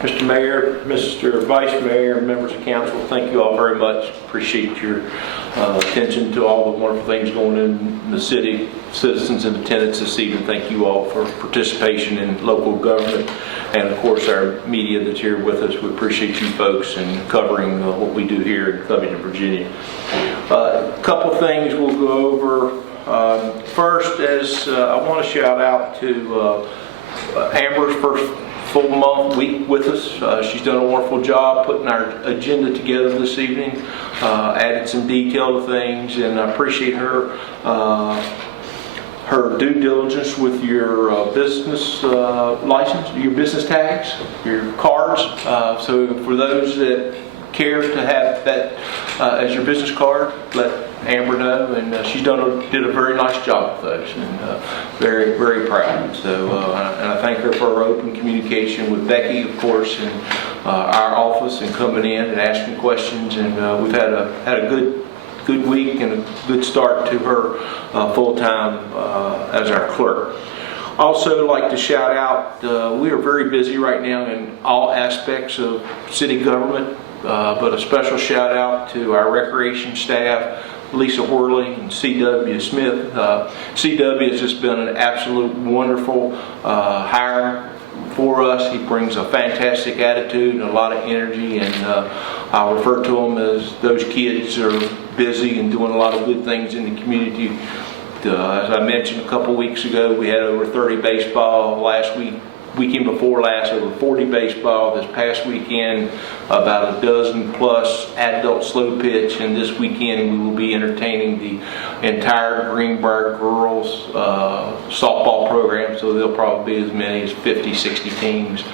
Mr. Mayor, Mr. Vice Mayor, members of council, thank you all very much. Appreciate your attention to all the wonderful things going on in the city. Citizens in attendance this evening, thank you all for participation in local government, and of course our media that's here with us. We appreciate you folks and covering what we do here in Covington, Virginia. A couple things we'll go over. First, as I want to shout out to Amber's first full week with us. She's done a wonderful job putting our agenda together this evening, added some detail to things, and I appreciate her due diligence with your business license, your business tags, your cards. So for those that care to have that as your business card, let Amber know, and she did a very nice job with those, and very, very proud. So and I thank her for her open communication with Becky, of course, in our office, and coming in and asking questions, and we've had a good week and a good start to her full-time as our clerk. Also like to shout out, we are very busy right now in all aspects of city government, but a special shout out to our recreation staff, Lisa Worley and C.W. Smith. C.W. has just been an absolute wonderful hire for us. He brings a fantastic attitude and a lot of energy, and I'll refer to him as those kids are busy and doing a lot of good things in the community. As I mentioned a couple weeks ago, we had over 30 baseball last weekend before last, over 40 baseball. This past weekend, about a dozen plus adult slow pitch, and this weekend we will be entertaining the entire Greenbrier girls softball program, so there'll probably be as many as 50, 60 teams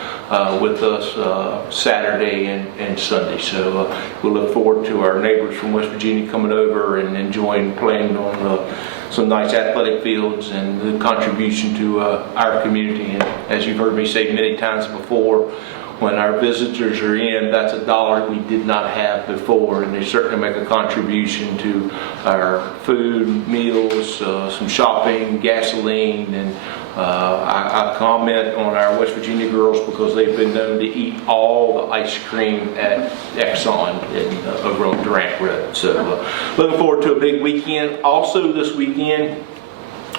with us Saturday and Sunday. So we'll look forward to our neighbors from West Virginia coming over and enjoying playing on some nice athletic fields, and the contribution to our community. And as you've heard me say many times before, when our visitors are in, that's $1 we did not have before, and they certainly make a contribution to our food, meals, some shopping, gasoline, and I comment on our West Virginia girls because they've been known to eat all the ice cream at Exxon over on Durant Road. So looking forward to a big weekend. Also this weekend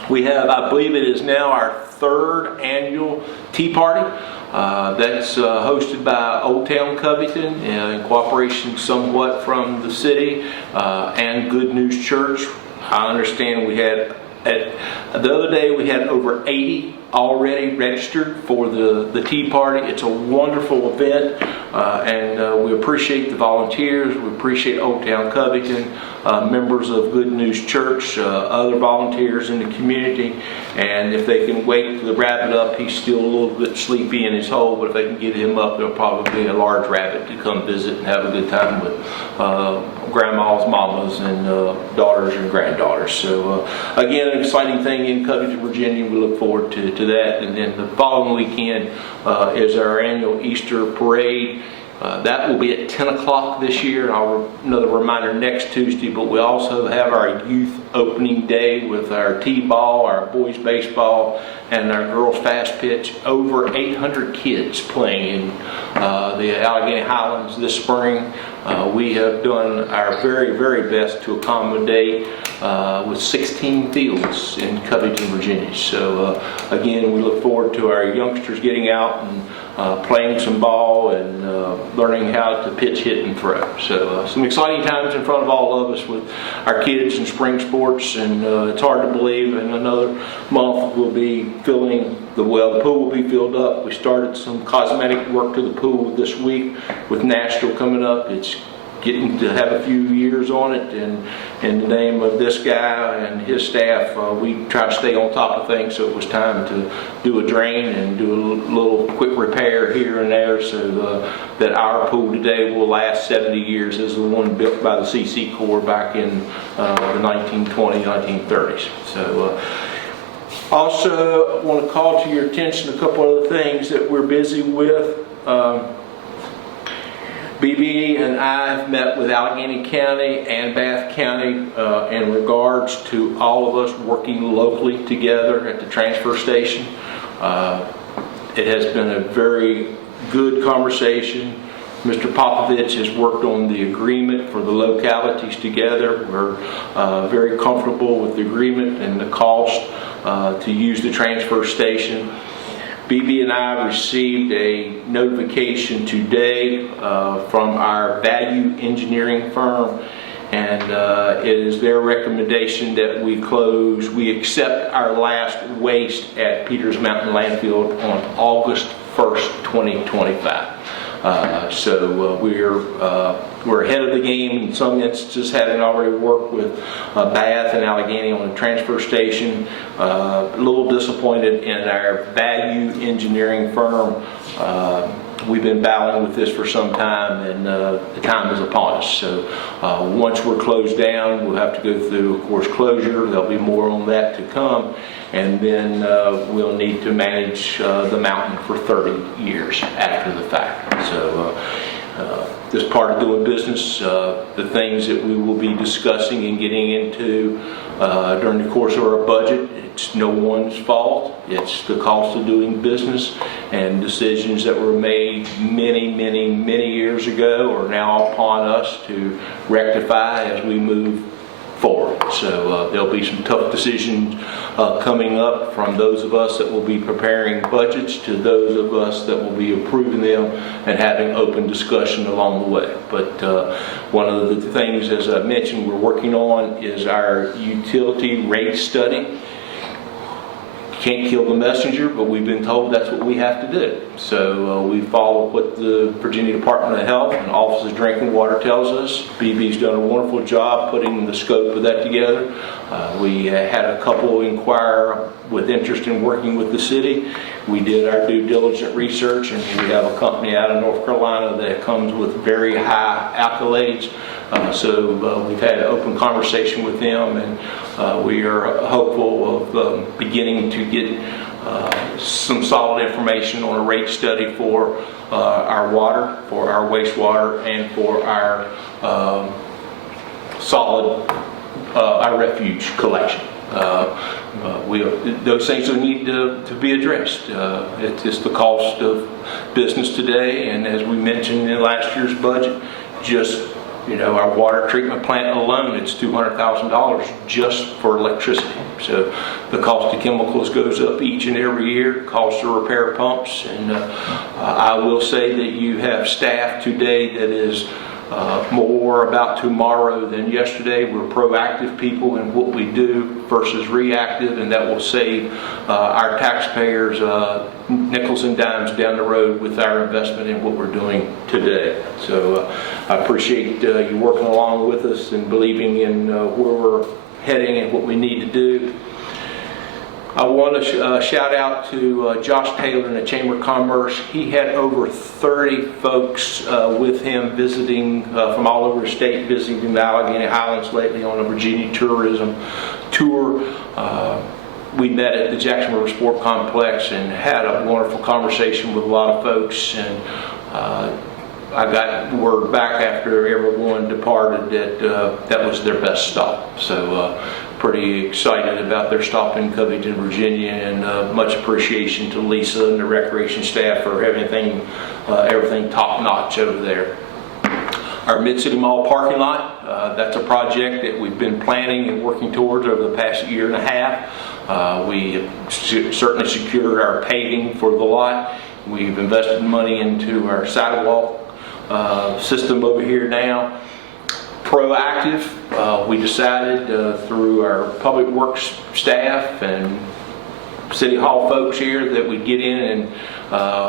we have, I believe it is now our third annual tea party. That's hosted by Old Town Covington in cooperation somewhat from the city and Good News Church. I understand we had the other day we had over 80 already registered for the tea party. It's a wonderful event, and we appreciate the volunteers. We appreciate Old Town Covington, members of Good News Church, other volunteers in the community. And if they can wake the rabbit up, he's still a little bit sleepy in his hole, but if they can get him up, there'll probably be a large rabbit to come visit and have a good time with grandmas, mamas, and daughters and granddaughters. So again, an exciting thing in Covington, Virginia. We look forward to that. And then the following weekend is our annual Easter parade. That will be at 10 o'clock this year. Another reminder next Tuesday, but we also have our youth opening day with our t-ball, our boys baseball, and our girls fast pitch. Over 800 kids playing in the Allegheny Highlands this spring. We have done our very, very best to accommodate with 16 fields in Covington, Virginia. So again, we look forward to our youngsters getting out and playing some ball and learning how to pitch, hit, and throw. So some exciting times in front of all of us with our kids in spring sports, and it's hard to believe in another month we'll be filling the pool will be filled up. We started some cosmetic work to the pool this week with Nashville coming up. It's getting to have a few years on it, and in the name of this guy and his staff, we try to stay on top of things, so it was time to do a drain and do a little quick repair here and there, so that our pool today will last 70 years as the one built by the CC Corps back in the 1920s, 1930s. So also I want to call to your attention a couple other things that we're busy with. BB and I have met with Allegheny County and Bath County in regards to all of us working locally together at the transfer station. It has been a very good conversation. Mr. Popovich has worked on the agreement for the localities together. We're very comfortable with the agreement and the cost to use the transfer station. BB and I received a notification today from our value engineering firm, and it is their recommendation that we accept our last waste at Peters Mountain Landfill on August 1st, 2025. So we're ahead of the game in some instances, having already worked with Bath and Allegheny on the transfer station. A little disappointed in our value engineering firm. We've been battling with this for some time, and the time is upon us. So once we're closed down, we'll have to go through, of course, closure. There'll be more on that to come, and then we'll need to manage the mountain for 30 years after the fact. So this part of doing business, the things that we will be discussing and getting into during the course of our budget, it's no one's fault. It's the cost of doing business, and decisions that were made many years ago are now upon us to rectify as we move forward. So there'll be some tough decisions coming up, from those of us that will be preparing budgets to those of us that will be approving them and having open discussion along the way. But one of the things, as I mentioned, we're working on is our utility rate study. Can't kill the messenger, but we've been told that's what we have to do. So we follow what the Virginia Department of Health and Office of Drinking Water tells us. BB's done a wonderful job putting the scope of that together. We had a couple inquire with interest in working with the city. We did our due diligent research, and we have a company out of North Carolina that comes with very high accolades. So we've had an open conversation with them, and we are hopeful of beginning to get some solid information on a rate study for our water, for our wastewater, and for our our refuge collection. Those things will need to be addressed. It's just the cost of business today, and as we mentioned in last year's budget, just our water treatment plant alone, it's $200,000 just for electricity. So the cost of chemicals goes up each and every year, cost to repair pumps, and I will say that you have staff today that is more about tomorrow than yesterday. We're proactive people in what we do versus reactive, and that will save our taxpayers nickels and dimes down the road with our investment in what we're doing today. So I appreciate you working along with us and believing in where we're heading and what we need to do. I want to shout out to Josh Taylor in the Chamber of Commerce. He had over 30 folks with him visiting from all over the state, visiting the Allegheny Highlands lately on a Virginia tourism tour. We met at the Jacksonville Sport Complex and had a wonderful conversation with a lot of folks, and I got word back after everyone departed that that was their best stop. So pretty excited about their stop in Covington, Virginia, and much appreciation to Lisa and the recreation staff for everything top notch over there. Our Mid-City Mall parking lot, that's a project that we've been planning and working towards over the past year and a half. We have certainly secured our paving for the lot. We've invested money into our sidewalk system over here now. Proactive, we decided through our public works staff and city hall folks here that we'd get in and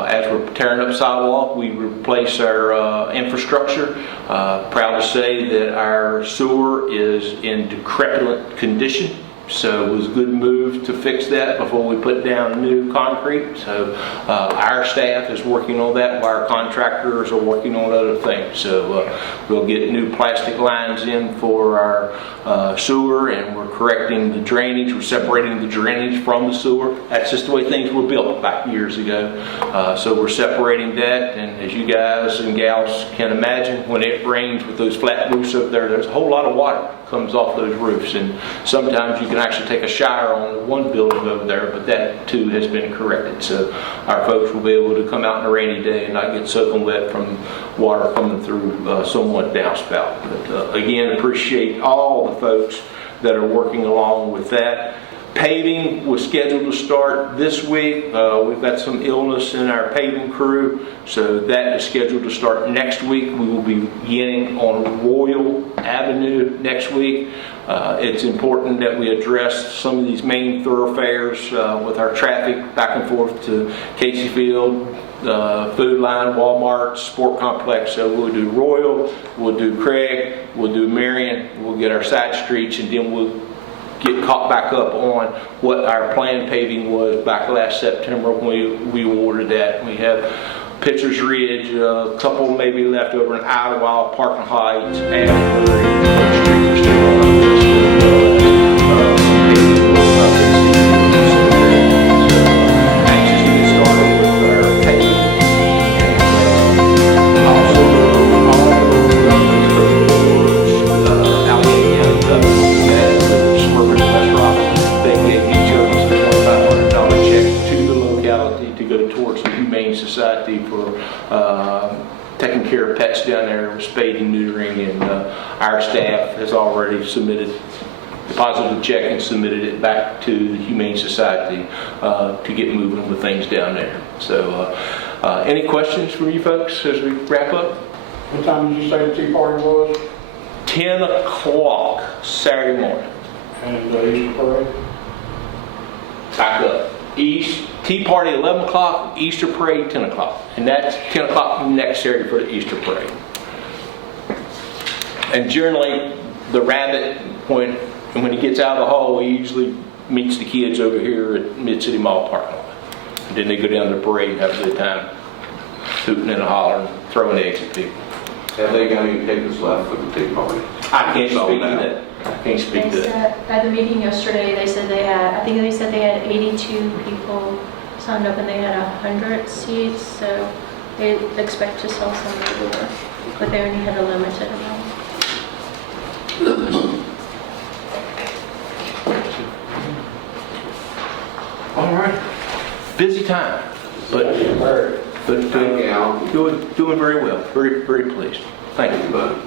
as we're tearing up sidewalk, we replace our infrastructure. Proud to say that our sewer is in decrepit condition. So it was a good move to fix that before we put down new concrete. So our staff is working on that while our contractors are working on other things. So we'll get new plastic lines in for our sewer, and we're correcting the drainage. We're separating the drainage from the sewer. That's just the way things were built back years ago. So we're separating that, and as you guys and gals can imagine, when it rains with those flat roofs up there, there's a whole lot of water comes off those roofs, and sometimes you can actually take a shower on the one building over there, but that too has been corrected. So our folks will be able to come out on a rainy day and not get soaking wet from water coming through somewhat downspout. But again, appreciate all the folks that are working along with that. Paving was scheduled to start this week. We've got some illness in our paving crew, so that is scheduled to start next week. We will be beginning on Royal Avenue next week. It's important that we address some of these main thoroughfares with our traffic back and forth to Casey Field, Food Line, Walmart, Sport Complex. So we'll do Royal, we'll do Craig, we'll do Marion, we'll get our side streets, and then we'll get caught back up on what our planned paving was back last September when we ordered that. We have Pitcher's Ridge, a couple maybe left over in Idlewild, Park and Heights, Asbury, First Street, we're still on our list as well. Anxious to get started with our paving. And also all of those Allegheny County government restaurant, they gave each of us a $2,500 check to the locality to go towards the Humane Society for taking care of pets down there, spading, neutering, and our staff has already deposited a check and submitted it back to the Humane Society to get moving with things down there. So any questions from you folks as we wrap up? What time did you say the tea party was? 10 o'clock Saturday morning. And the Easter parade? Back up. Tea party 11 o'clock, Easter parade 10 o'clock. And that's 10 o'clock next Saturday for the Easter parade. And generally, the rabbit, when he gets out of the hall, he usually meets the kids over here at Mid-City Mall parking lot. And then they go down to the parade and have a good time, hooting and hollering, throwing eggs at people. Have they got any tickets left for the tea party? I can't speak to that. I can't speak They to that. said, at the meeting yesterday, they said they had, I think they said they had 82 people signed up and they had 100 seats, so they expect to sell some more, but they only had a limited amount. All right. Busy time, but Thank you, Al. doing very well. Very, very pleased. Thank you. But